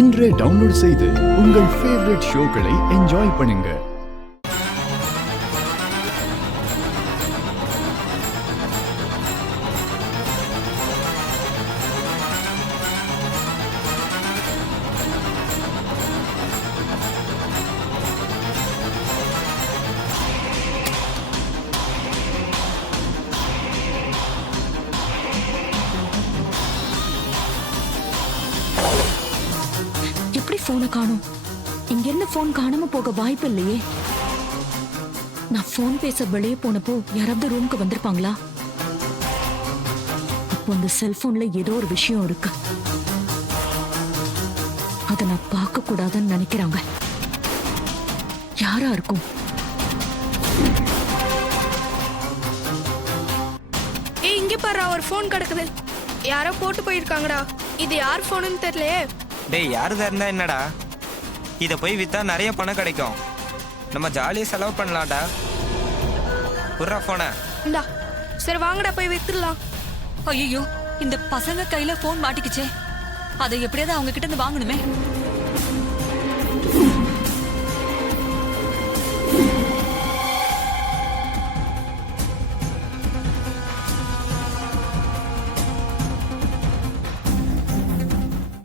இன்றே டவுன்லோட் செய்து உங்கள் ஃபேவரட் ஷோக்களை என்ஜாய் பண்ணுங்க. எப்படி போனை காணோம்? இங்க இருந்து போன் காணாம போக வாய்ப்பு இல்லையே. நான் போன் பேச வெளியே போனப்போ யாராவது ரூமுக்கு வந்திருப்பாங்களா? அப்போ அந்த செல்போன்ல ஏதோ ஒரு விஷயம் இருக்கு. அதை நான் பார்க்க கூடாதுன்னு நினைக்கிறாங்க. யாரா இருக்கும்? ஏய், இங்க பாரு, ஒரு போன் கிடக்குது. யாரோ போட்டு போயிருக்காங்கடா. இது யார் போனுன்னு தெரியலையே. டேய், யாருதா இருந்தா என்னடா? இதை போய் வித்தா நிறைய பணம் கிடைக்கும். நம்ம ஜாலியாக செலவு பண்ணலாம்டா. புர்ரா போன. இந்தா, சரி வாங்கடா போய் வித்துடலாம். ஐயோ, இந்த பசங்க கையில போன் மாட்டிக்கிச்சே. அதை எப்படியாவது அவங்க கிட்ட இருந்து வாங்கணுமே.